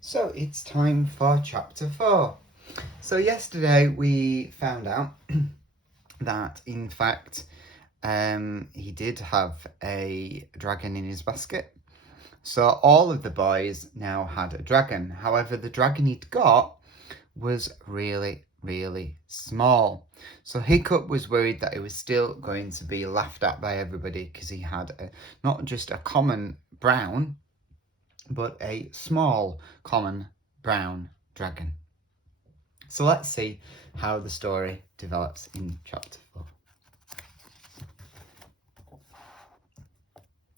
So it's time for chapter 4. So yesterday we found out that in fact he did have a dragon in his basket. So all of the boys now had a dragon. However, the dragon he'd got was really, really small. So Hiccup was worried that he was still going to be laughed at by everybody because he had not just a common brown, but a small common brown dragon. So let's see how the story develops in chapter 4.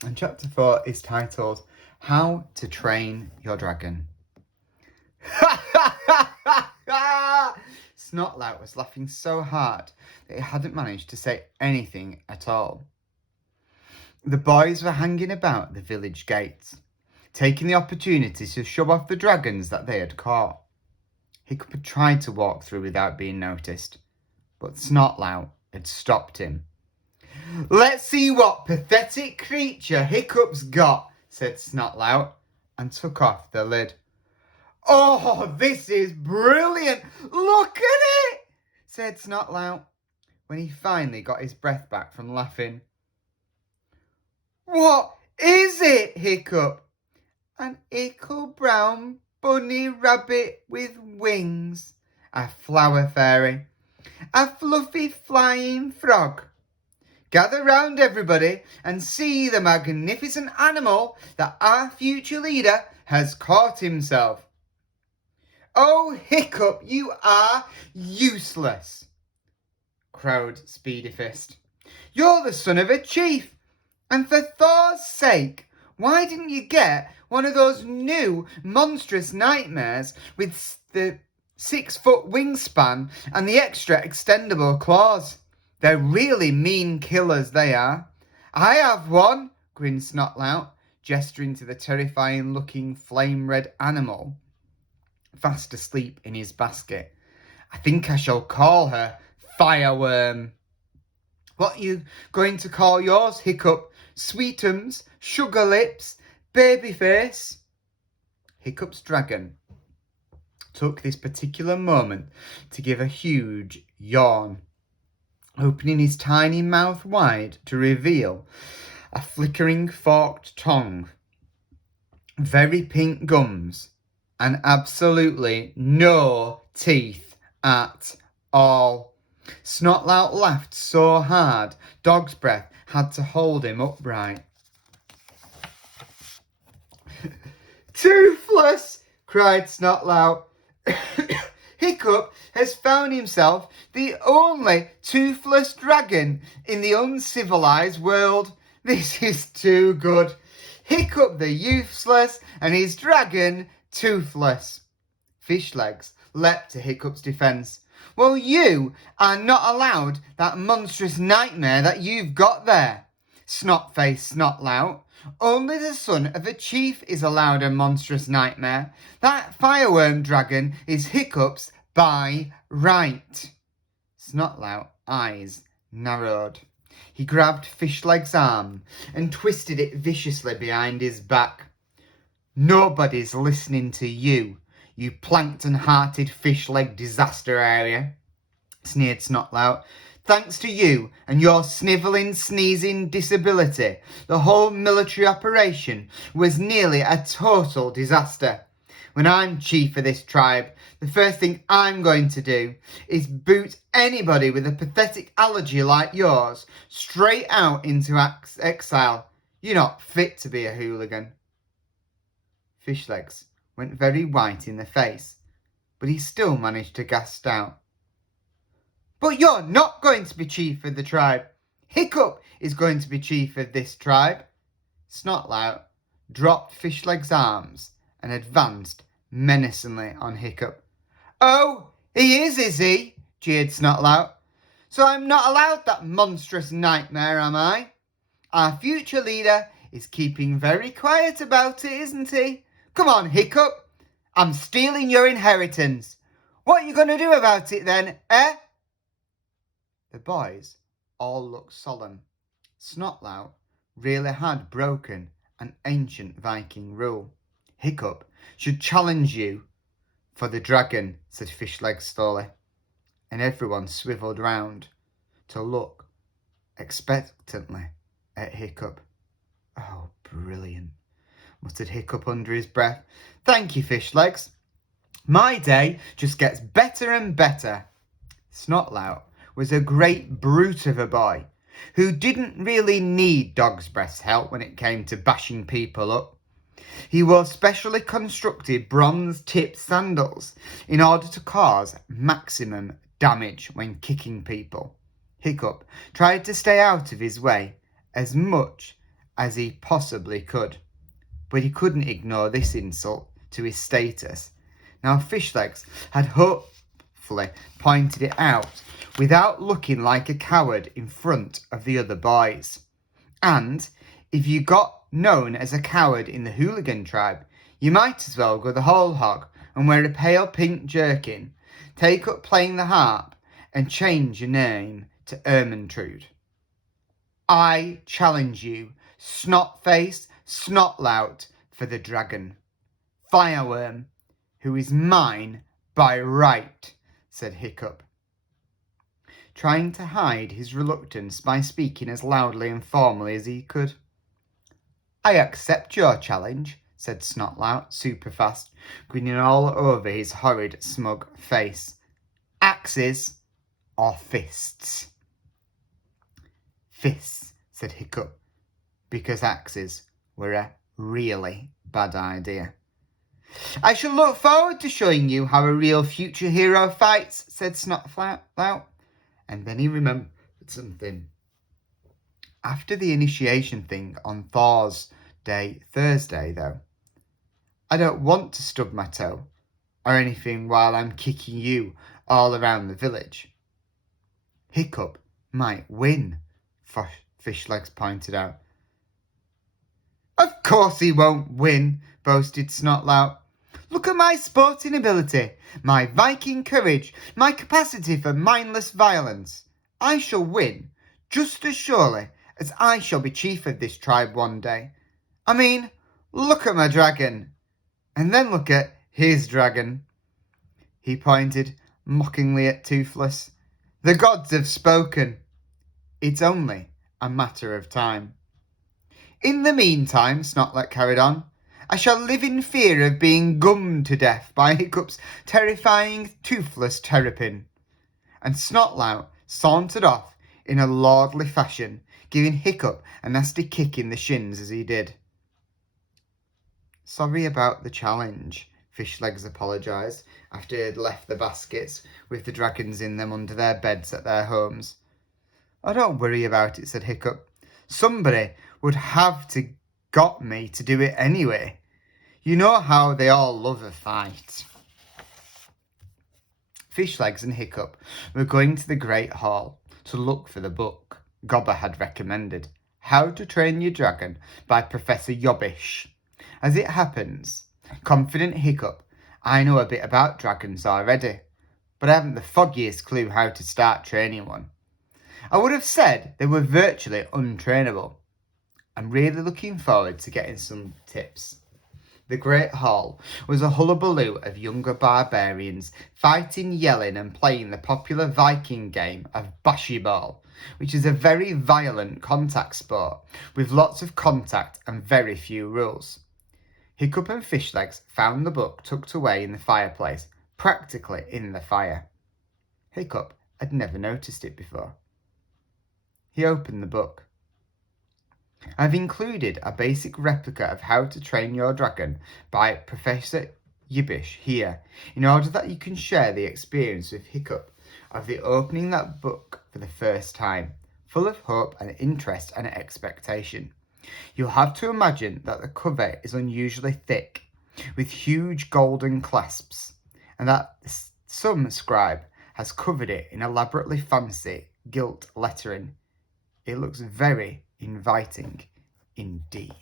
And chapter 4 is titled How to Train Your Dragon. Snotlout was laughing so hard that he hadn't managed to say anything at all. The boys were hanging about the village gates, taking the opportunity to show off the dragons that they had caught. Hiccup had tried to walk through without being noticed, but Snotlout had stopped him. "Let's see what pathetic creature Hiccup's got," said Snotlout, and took off the lid. "Oh, this is brilliant! Look at it!" said Snotlout, when he finally got his breath back from laughing. "What is it, Hiccup?" "An ickle brown bunny rabbit with wings, a flower fairy, a fluffy flying frog. Gather round, everybody, and see the magnificent animal that our future leader has caught himself." "Oh, Hiccup, you are useless," crowed Speedy Fist. "You're the son of a chief, and for Thor's sake, why didn't you get one of those new monstrous nightmares with the 6-foot wingspan and the extra extendable claws? They're really mean killers, they are." "I have one," grinned Snotlout, gesturing to the terrifying looking flame red animal fast asleep in his basket. "I think I shall call her Fireworm." "What are you going to call yours, Hiccup? Sweetums, Sugar Lips, Babyface?" Hiccup's dragon took this particular moment to give a huge yawn, opening his tiny mouth wide to reveal a flickering forked tongue, very pink gums, and absolutely no teeth at all. Snotlout laughed so hard, Dog's Breath had to hold him upright. "Toothless!" cried Snotlout. "Hiccup has found himself the only toothless dragon in the uncivilized world. This is too good. Hiccup the useless and his dragon toothless." Fishlegs leapt to Hiccup's defence. "Well, you are not allowed that monstrous nightmare that you've got there, Snot-faced Snotlout. Only the son of a chief is allowed a monstrous nightmare. That fireworm dragon is Hiccup's by right." Snotlout's eyes narrowed. He grabbed Fishleg's arm and twisted it viciously behind his back. "Nobody's listening to you, you plankton-hearted fish-leg disaster area," sneered Snotlout. "Thanks to you and your snivelling, sneezing disability, the whole military operation was nearly a total disaster. When I'm chief of this tribe, the first thing I'm going to do is boot anybody with a pathetic allergy like yours straight out into exile. You're not fit to be a hooligan." Fishlegs went very white in the face, but he still managed to gasp out, "But you're not going to be chief of the tribe. Hiccup is going to be chief of this tribe." Snotlout dropped Fishleg's arms and advanced menacingly on Hiccup. "Oh, he is he?" jeered Snotlout. "So I'm not allowed that monstrous nightmare, am I? Our future leader is keeping very quiet about it, isn't he? Come on, Hiccup. I'm stealing your inheritance. What are you going to do about it then, eh?" The boys all looked solemn. Snotlout really had broken an ancient Viking rule. Hiccup should challenge you for the dragon, said Fishlegs slowly, and everyone swivelled round to look expectantly at Hiccup. Oh, brilliant, muttered Hiccup under his breath. Thank you, Fishlegs. My day just gets better and better. Snotlout was a great brute of a boy who didn't really need Dog's Breath's help when it came to bashing people up. He wore specially constructed bronze-tipped sandals in order to cause maximum damage when kicking people. Hiccup tried to stay out of his way as much as he possibly could, but he couldn't ignore this insult to his status. Now Fishlegs had hopefully pointed it out without looking like a coward in front of the other boys. And if you got known as a coward in the hooligan tribe, you might as well go the whole hog and wear a pale pink jerkin, take up playing the harp, and change your name to Ermintrude. I challenge you, Snotface Snotlout, for the dragon. Fireworm, who is mine by right, said Hiccup, trying to hide his reluctance by speaking as loudly and formally as he could. I accept your challenge, said Snotlout superfast, grinning all over his horrid, smug face. Axes or fists? Fists, said Hiccup, because axes were a really bad idea. I shall look forward to showing you how a real future hero fights, said Snotlout, and then he remembered something. After the initiation thing on Thor's Day Thursday, though, I don't want to stub my toe or anything while I'm kicking you all around the village. Hiccup might win, Fishlegs pointed out. Of course he won't win, boasted Snotlout. Look at my sporting ability, my Viking courage, my capacity for mindless violence. I shall win just as surely as I shall be chief of this tribe one day. I mean, look at my dragon, and then look at his dragon. He pointed mockingly at Toothless. The gods have spoken. It's only a matter of time. In the meantime, Snotlout carried on, I shall live in fear of being gummed to death by Hiccup's terrifying Toothless terrapin. And Snotlout sauntered off in a lordly fashion, giving Hiccup a nasty kick in the shins as he did. Sorry about the challenge, Fishlegs apologised after he had left the baskets with the dragons in them under their beds at their homes. Oh, don't worry about it, said Hiccup. Somebody would have to got me to do it anyway. You know how they all love a fight. Fishlegs and Hiccup were going to the Great Hall to look for the book Gobber had recommended, How to Train Your Dragon by Professor Yobbish. As it happens, confident Hiccup, I know a bit about dragons already, but I haven't the foggiest clue how to start training one. I would have said they were virtually untrainable. I'm really looking forward to getting some tips. The Great Hall was a hullabaloo of younger barbarians fighting, yelling and playing the popular Viking game of Bashyball, which is a very violent contact sport with lots of contact and very few rules. Hiccup and Fishlegs found the book tucked away in the fireplace, practically in the fire. Hiccup had never noticed it before. He opened the book. I've included a basic replica of How to Train Your Dragon by Professor Yibbish here, in order that you can share the experience with Hiccup of the opening that book for the first time, full of hope and interest and expectation. You'll have to imagine that the cover is unusually thick, with huge golden clasps, and that some scribe has covered it in elaborately fancy gilt lettering. It looks very inviting indeed.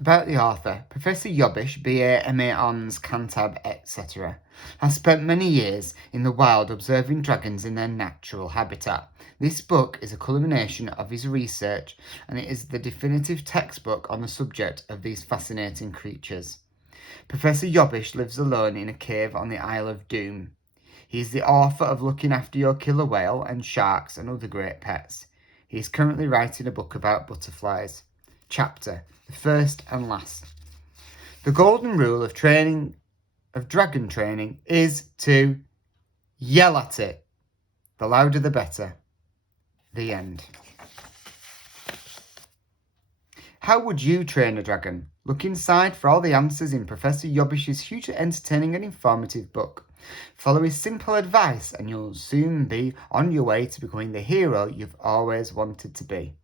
About the author, Professor Yobbish, B.A. M.A. Ons, Cantab, etc., has spent many years in the wild observing dragons in their natural habitat. This book is a culmination of his research, and it is the definitive textbook on the subject of these fascinating creatures. Professor Yobbish lives alone in a cave on the Isle of Doom. He is the author of Looking After Your Killer Whale and Sharks and Other Great Pets. He is currently writing a book about butterflies. Chapter: The First and Last. The golden rule of dragon training is to yell at it. The louder the better. The end. How would you train a dragon? Look inside for all the answers in Professor Yobbish's hugely entertaining and informative book. Follow his simple advice and you'll soon be on your way to becoming the hero you've always wanted to be.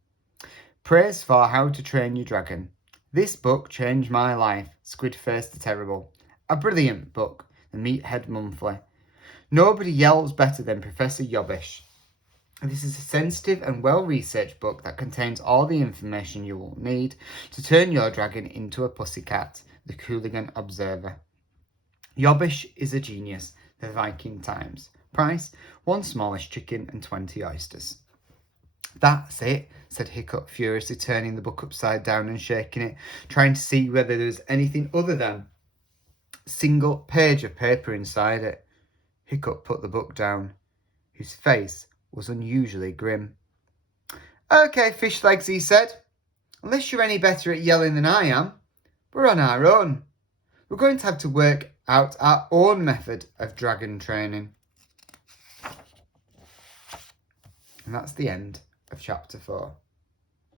Praise for How to Train Your Dragon. This book changed my life. Squidface the Terrible. A brilliant book. The Meathead Monthly. Nobody yells better than Professor Yobbish. This is a sensitive and well-researched book that contains all the information you will need to turn your dragon into a pussycat. The Cooligan Observer. Yobbish is a genius. The Viking Times. Price: 1 smallish chicken and 20 oysters. That's it, said Hiccup, furiously turning the book upside down and shaking it, trying to see whether there was anything other than a single page of paper inside it. Hiccup put the book down. His face was unusually grim. Okay, fish legs, he said. Unless you're any better at yelling than I am, we're on our own. We're going to have to work out our own method of dragon training. And that's the end of chapter 4.